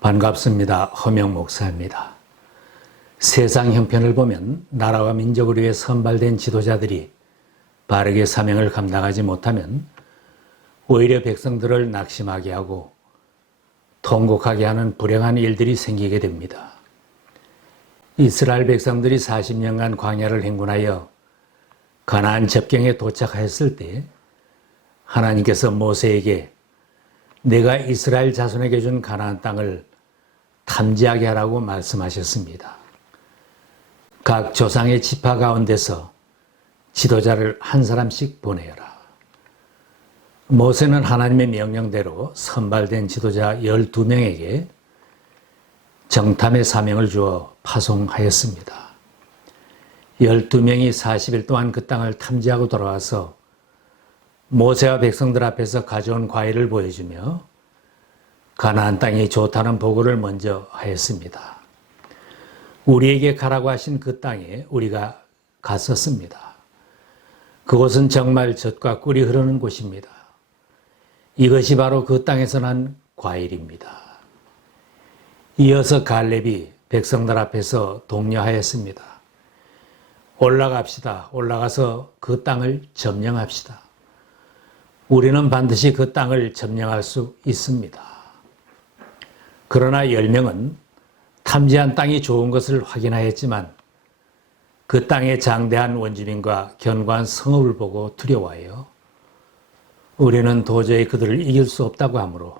반갑습니다. 허명 목사입니다. 세상 형편을 보면 나라와 민족을 위해 선발된 지도자들이 바르게 사명을 감당하지 못하면 오히려 백성들을 낙심하게 하고 통곡하게 하는 불행한 일들이 생기게 됩니다. 이스라엘 백성들이 40년간 광야를 행군하여 가나안 접경에 도착하였을 때 하나님께서 모세에게 내가 이스라엘 자손에게 준 가나안 땅을 탐지하게 하라고 말씀하셨습니다. 각 조상의 지파 가운데서 지도자를 한 사람씩 보내어라. 모세는 하나님의 명령대로 선발된 지도자 12명에게 정탐의 사명을 주어 파송하였습니다. 12명이 40일 동안 그 땅을 탐지하고 돌아와서 모세와 백성들 앞에서 가져온 과일을 보여주며 가나안 땅이 좋다는 보고를 먼저 하였습니다. 우리에게 가라고 하신 그 땅에 우리가 갔었습니다. 그곳은 정말 젖과 꿀이 흐르는 곳입니다. 이것이 바로 그 땅에서 난 과일입니다. 이어서 갈렙이 백성들 앞에서 독려하였습니다. 올라갑시다. 올라가서 그 땅을 점령합시다. 우리는 반드시 그 땅을 점령할 수 있습니다. 그러나 10명은 탐지한 땅이 좋은 것을 확인하였지만 그 땅의 장대한 원주민과 견고한 성읍을 보고 두려워하여 우리는 도저히 그들을 이길 수 없다고 하므로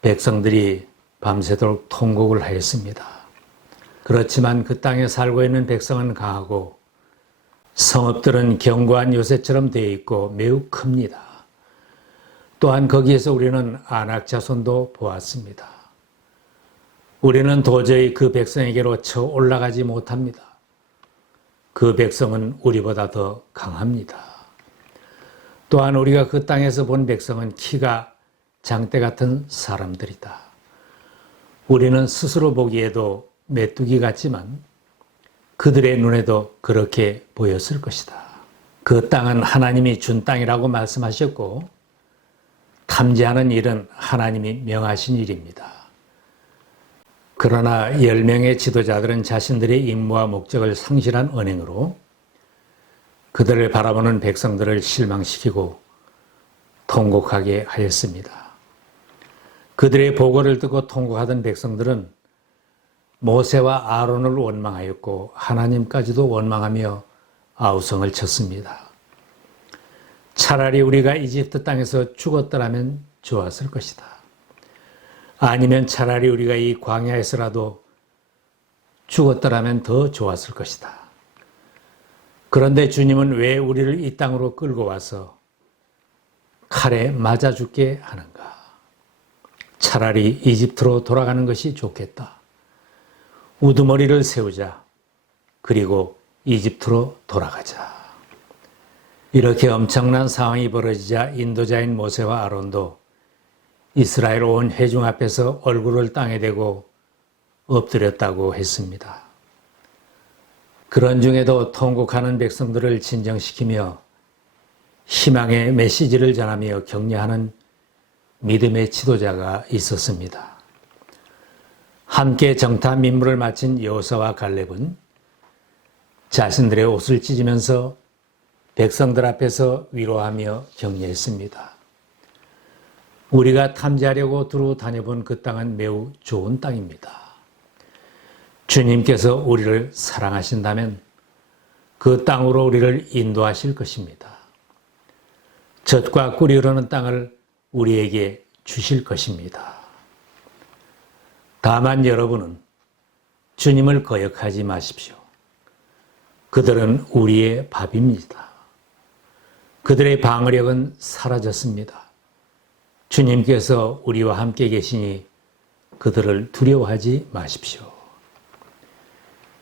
백성들이 밤새도록 통곡을 하였습니다. 그렇지만 그 땅에 살고 있는 백성은 강하고 성읍들은 견고한 요새처럼 되어 있고 매우 큽니다. 또한 거기에서 우리는 안악 자손도 보았습니다. 우리는 도저히 그 백성에게로 쳐 올라가지 못합니다. 그 백성은 우리보다 더 강합니다. 또한 우리가 그 땅에서 본 백성은 키가 장대 같은 사람들이다. 우리는 스스로 보기에도 메뚜기 같지만 그들의 눈에도 그렇게 보였을 것이다. 그 땅은 하나님이 준 땅이라고 말씀하셨고 탐지하는 일은 하나님이 명하신 일입니다. 그러나 10명의 지도자들은 자신들의 임무와 목적을 상실한 언행으로 그들을 바라보는 백성들을 실망시키고 통곡하게 하였습니다. 그들의 보고를 듣고 통곡하던 백성들은 모세와 아론을 원망하였고 하나님까지도 원망하며 아우성을 쳤습니다. 차라리 우리가 이집트 땅에서 죽었더라면 좋았을 것이다. 아니면 차라리 우리가 이 광야에서라도 죽었더라면 더 좋았을 것이다. 그런데 주님은 왜 우리를 이 땅으로 끌고 와서 칼에 맞아 죽게 하는가? 차라리 이집트로 돌아가는 것이 좋겠다. 우두머리를 세우자. 그리고 이집트로 돌아가자. 이렇게 엄청난 상황이 벌어지자 인도자인 모세와 아론도 이스라엘 온 회중 앞에서 얼굴을 땅에 대고 엎드렸다고 했습니다. 그런 중에도 통곡하는 백성들을 진정시키며 희망의 메시지를 전하며 격려하는 믿음의 지도자가 있었습니다. 함께 정탐 임무를 마친 여호사와 갈렙은 자신들의 옷을 찢으면서 백성들 앞에서 위로하며 격려했습니다. 우리가 탐지하려고 두루 다녀본 그 땅은 매우 좋은 땅입니다. 주님께서 우리를 사랑하신다면 그 땅으로 우리를 인도하실 것입니다. 젖과 꿀이 흐르는 땅을 우리에게 주실 것입니다. 다만 여러분은 주님을 거역하지 마십시오. 그들은 우리의 밥입니다. 그들의 방어력은 사라졌습니다. 주님께서 우리와 함께 계시니 그들을 두려워하지 마십시오.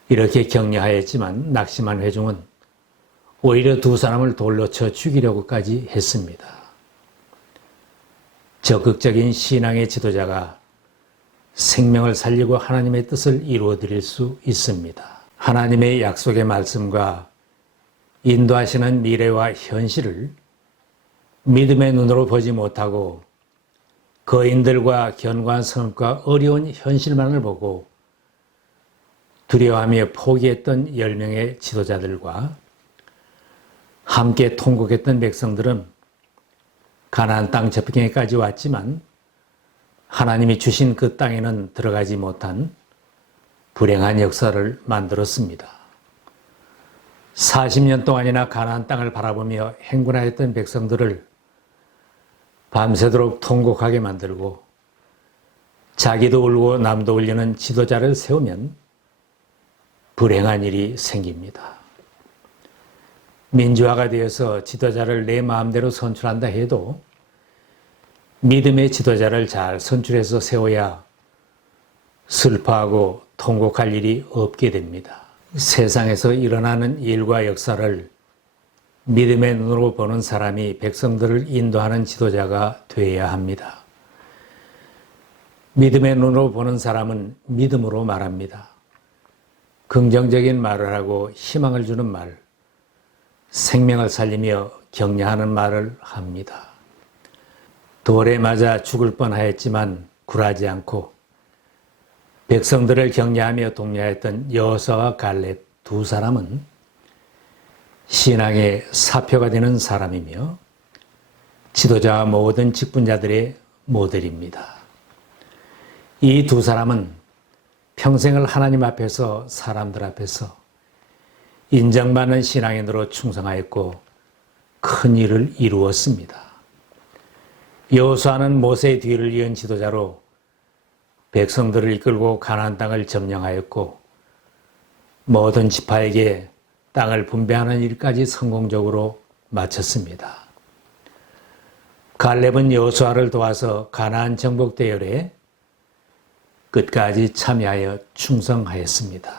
이렇게 격려하였지만 낙심한 회중은 오히려 두 사람을 돌로 쳐 죽이려고까지 했습니다. 적극적인 신앙의 지도자가 생명을 살리고 하나님의 뜻을 이루어 드릴 수 있습니다. 하나님의 약속의 말씀과 인도하시는 미래와 현실을 믿음의 눈으로 보지 못하고 거인들과 견고한 성과 어려운 현실만을 보고 두려워하며 포기했던 10명의 지도자들과 함께 통곡했던 백성들은 가나안 땅 접경에까지 왔지만 하나님이 주신 그 땅에는 들어가지 못한 불행한 역사를 만들었습니다. 40년 동안이나 가나안 땅을 바라보며 행군하였던 백성들을 밤새도록 통곡하게 만들고 자기도 울고 남도 울리는 지도자를 세우면 불행한 일이 생깁니다. 민주화가 되어서 지도자를 내 마음대로 선출한다 해도 믿음의 지도자를 잘 선출해서 세워야 슬퍼하고 통곡할 일이 없게 됩니다. 세상에서 일어나는 일과 역사를 믿음의 눈으로 보는 사람이 백성들을 인도하는 지도자가 되어야 합니다. 믿음의 눈으로 보는 사람은 믿음으로 말합니다. 긍정적인 말을 하고 희망을 주는 말, 생명을 살리며 격려하는 말을 합니다. 돌에 맞아 죽을 뻔하였지만 굴하지 않고 백성들을 격려하며 독려했던 여호수아와 갈렙 두 사람은 신앙의 사표가 되는 사람이며 지도자와 모든 직분자들의 모델입니다. 이 두 사람은 평생을 하나님 앞에서 사람들 앞에서 인정받는 신앙인으로 충성하였고 큰 일을 이루었습니다. 여호수아는 모세의 뒤를 이은 지도자로 백성들을 이끌고 가나안 땅을 점령하였고 모든 지파에게 땅을 분배하는 일까지 성공적으로 마쳤습니다. 갈렙은 여호수아를 도와서 가나안 정복 대열에 끝까지 참여하여 충성하였습니다.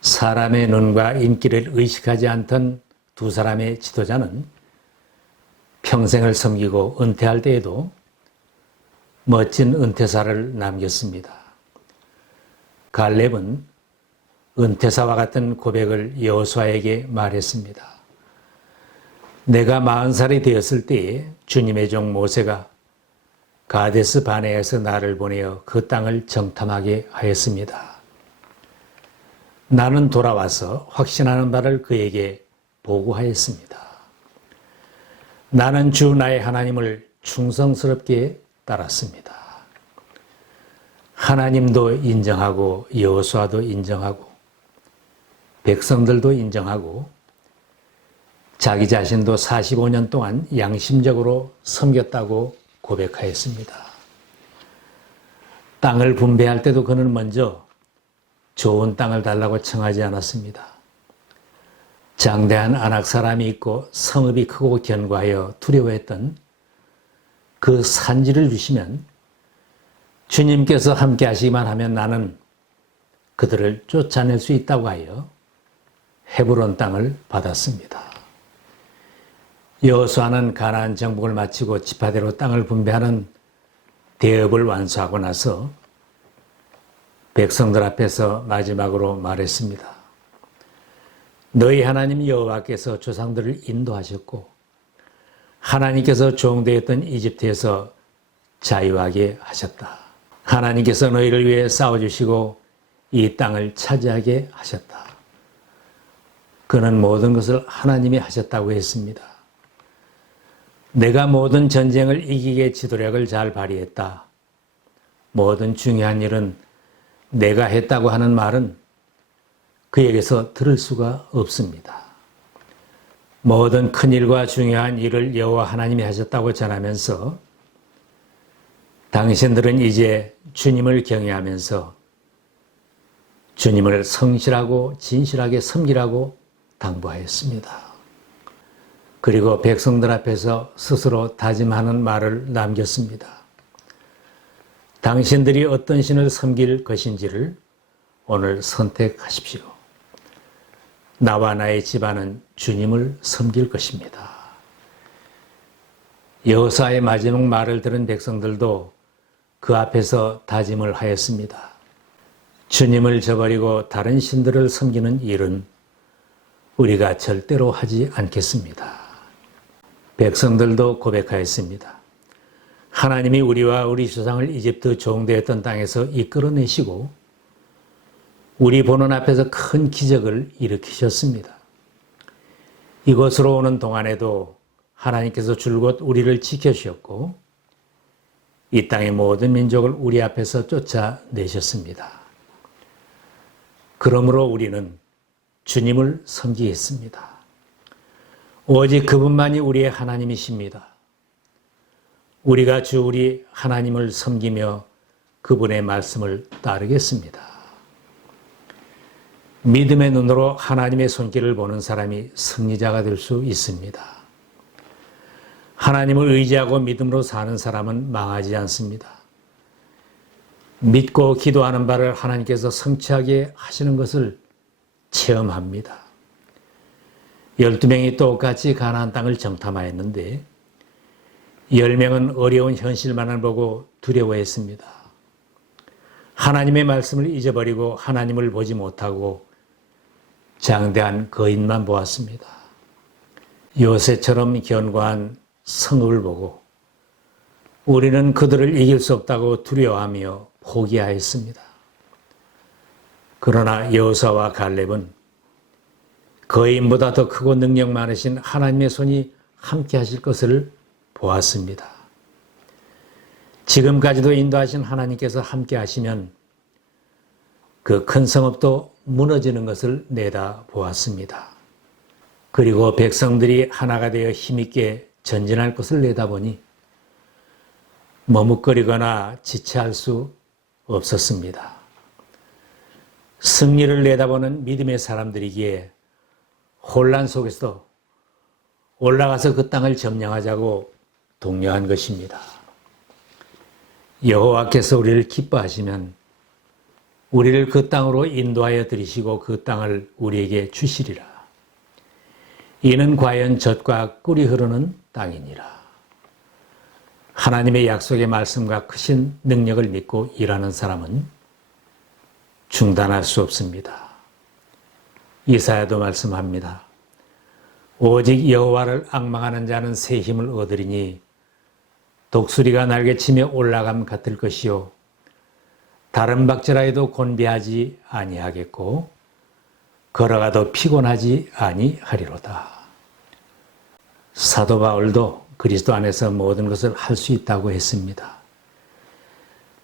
사람의 눈과 인기를 의식하지 않던 두 사람의 지도자는 평생을 섬기고 은퇴할 때에도 멋진 은퇴사를 남겼습니다. 갈렙은 은퇴사와 같은 고백을 여호수아에게 말했습니다. 내가 마흔 살이 되었을 때에 주님의 종 모세가 가데스 바네에서 나를 보내어 그 땅을 정탐하게 하였습니다. 나는 돌아와서 확신하는 바를 그에게 보고하였습니다. 나는 주 나의 하나님을 충성스럽게 따랐습니다. 하나님도 인정하고 여호수아도 인정하고 백성들도 인정하고 자기 자신도 45년 동안 양심적으로 섬겼다고 고백하였습니다. 땅을 분배할 때도 그는 먼저 좋은 땅을 달라고 청하지 않았습니다. 장대한 안악 사람이 있고 성읍이 크고 견고하여 두려워했던 그 산지를 주시면 주님께서 함께 하시기만 하면 나는 그들을 쫓아낼 수 있다고 하여 헤브론 땅을 받았습니다. 여호수아는 가나안 정복을 마치고 지파대로 땅을 분배하는 대업을 완수하고 나서 백성들 앞에서 마지막으로 말했습니다. 너희 하나님 여호와께서 조상들을 인도하셨고 하나님께서 종되었던 이집트에서 자유하게 하셨다. 하나님께서 너희를 위해 싸워주시고 이 땅을 차지하게 하셨다. 그는 모든 것을 하나님이 하셨다고 했습니다. 내가 모든 전쟁을 이기게 지도력을 잘 발휘했다. 모든 중요한 일은 내가 했다고 하는 말은 그에게서 들을 수가 없습니다. 모든 큰 일과 중요한 일을 여호와 하나님이 하셨다고 전하면서 당신들은 이제 주님을 경외하면서 주님을 성실하고 진실하게 섬기라고 당부하였습니다. 그리고 백성들 앞에서 스스로 다짐하는 말을 남겼습니다. 당신들이 어떤 신을 섬길 것인지를 오늘 선택하십시오. 나와 나의 집안은 주님을 섬길 것입니다. 여호사의 마지막 말을 들은 백성들도 그 앞에서 다짐을 하였습니다. 주님을 저버리고 다른 신들을 섬기는 일은 우리가 절대로 하지 않겠습니다. 백성들도 고백하였습니다. 하나님이 우리와 우리 조상을 이집트 종되었던 땅에서 이끌어내시고 우리 보는 앞에서 큰 기적을 일으키셨습니다. 이곳으로 오는 동안에도 하나님께서 줄곧 우리를 지켜주셨고 이 땅의 모든 민족을 우리 앞에서 쫓아내셨습니다. 그러므로 우리는 주님을 섬기겠습니다. 오직 그분만이 우리의 하나님이십니다. 우리가 주 우리 하나님을 섬기며 그분의 말씀을 따르겠습니다. 믿음의 눈으로 하나님의 손길을 보는 사람이 승리자가 될 수 있습니다. 하나님을 의지하고 믿음으로 사는 사람은 망하지 않습니다. 믿고 기도하는 바를 하나님께서 성취하게 하시는 것을 체험합니다. 12명이 똑같이 가나안 땅을 정탐하였는데 10명은 어려운 현실만을 보고 두려워했습니다. 하나님의 말씀을 잊어버리고 하나님을 보지 못하고 장대한 거인만 보았습니다. 요새처럼 견고한 성읍을 보고 우리는 그들을 이길 수 없다고 두려워하며 포기하였습니다. 그러나 여호사와 갈렙은 거인보다 더 크고 능력 많으신 하나님의 손이 함께 하실 것을 보았습니다. 지금까지도 인도하신 하나님께서 함께 하시면 그 큰 성읍도 무너지는 것을 내다 보았습니다. 그리고 백성들이 하나가 되어 힘있게 전진할 것을 내다보니 머뭇거리거나 지체할 수 없었습니다. 승리를 내다보는 믿음의 사람들이기에 혼란 속에서 올라가서 그 땅을 점령하자고 독려한 것입니다. 여호와께서 우리를 기뻐하시면 우리를 그 땅으로 인도하여 들이시고 그 땅을 우리에게 주시리라. 이는 과연 젖과 꿀이 흐르는 땅이니라. 하나님의 약속의 말씀과 크신 능력을 믿고 일하는 사람은 중단할 수 없습니다. 이사야도 말씀합니다. 오직 여호와를 악망하는 자는 새 힘을 얻으리니 독수리가 날개치며 올라감 같을 것이요 다른 박질하여도 곤비하지 아니하겠고 걸어가도 피곤하지 아니하리로다. 사도 바울도 그리스도 안에서 모든 것을 할 수 있다고 했습니다.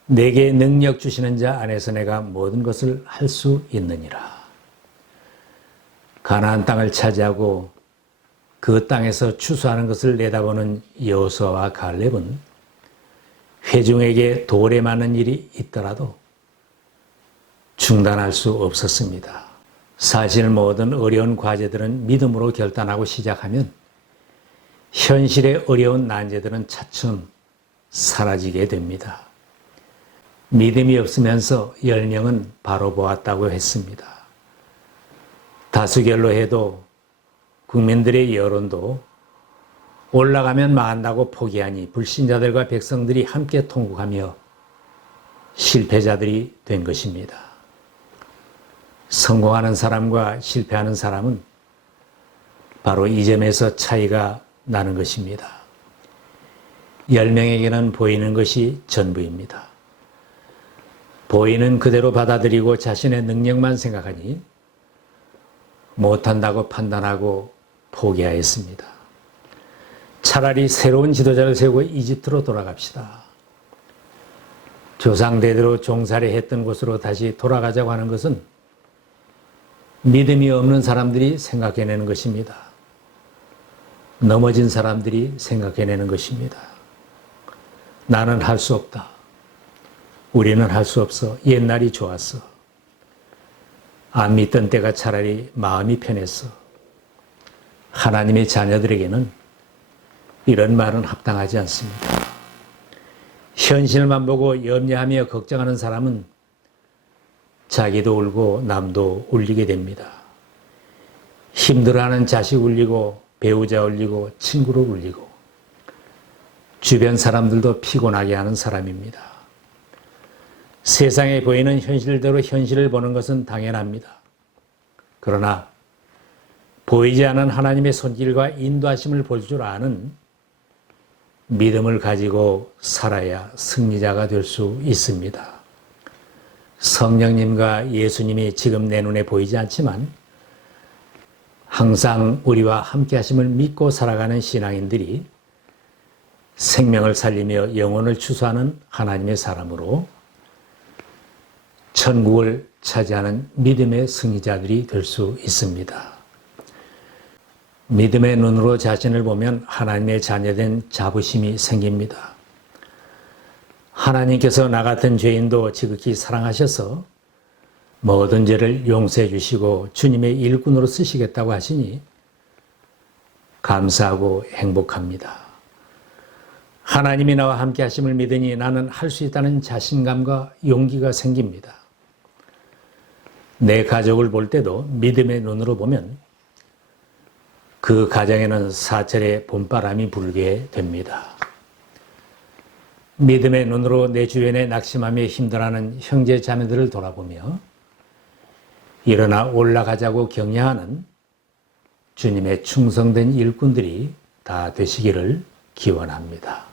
내게 능력 주시는 자 안에서 내가 모든 것을 할 수 있느니라. 가나안 땅을 차지하고 그 땅에서 추수하는 것을 내다보는 여호수아와 갈렙은 회중에게 돌에 맞는 일이 있더라도 중단할 수 없었습니다. 사실 모든 어려운 과제들은 믿음으로 결단하고 시작하면 현실의 어려운 난제들은 차츰 사라지게 됩니다. 믿음이 없으면서 열명은 바로 보았다고 했습니다. 다수결로 해도 국민들의 여론도 올라가면 망한다고 포기하니 불신자들과 백성들이 함께 통곡하며 실패자들이 된 것입니다. 성공하는 사람과 실패하는 사람은 바로 이 점에서 차이가 나는 것입니다. 열명에게는 보이는 것이 전부입니다. 보이는 그대로 받아들이고 자신의 능력만 생각하니 못한다고 판단하고 포기하였습니다. 차라리 새로운 지도자를 세우고 이집트로 돌아갑시다. 조상대대로 종살이 했던 곳으로 다시 돌아가자고 하는 것은 믿음이 없는 사람들이 생각해내는 것입니다. 넘어진 사람들이 생각해내는 것입니다. 나는 할 수 없다. 우리는 할 수 없어. 옛날이 좋았어. 안 믿던 때가 차라리 마음이 편했어. 하나님의 자녀들에게는 이런 말은 합당하지 않습니다. 현실만 보고 염려하며 걱정하는 사람은 자기도 울고 남도 울리게 됩니다. 힘들어하는 자식 울리고 배우자 울리고 친구를 울리고 주변 사람들도 피곤하게 하는 사람입니다. 세상에 보이는 현실대로 현실을 보는 것은 당연합니다. 그러나 보이지 않는 하나님의 손길과 인도하심을 볼 줄 아는 믿음을 가지고 살아야 승리자가 될 수 있습니다. 성령님과 예수님이 지금 내 눈에 보이지 않지만 항상 우리와 함께 하심을 믿고 살아가는 신앙인들이 생명을 살리며 영혼을 추수하는 하나님의 사람으로 천국을 차지하는 믿음의 승리자들이 될 수 있습니다. 믿음의 눈으로 자신을 보면 하나님의 자녀된 자부심이 생깁니다. 하나님께서 나 같은 죄인도 지극히 사랑하셔서 모든 죄를 용서해 주시고 주님의 일꾼으로 쓰시겠다고 하시니 감사하고 행복합니다. 하나님이 나와 함께 하심을 믿으니 나는 할 수 있다는 자신감과 용기가 생깁니다. 내 가족을 볼 때도 믿음의 눈으로 보면 그 가정에는 사철의 봄바람이 불게 됩니다. 믿음의 눈으로 내 주변에 낙심하며 힘들어하는 형제 자매들을 돌아보며 일어나 올라가자고 격려하는 주님의 충성된 일꾼들이 다 되시기를 기원합니다.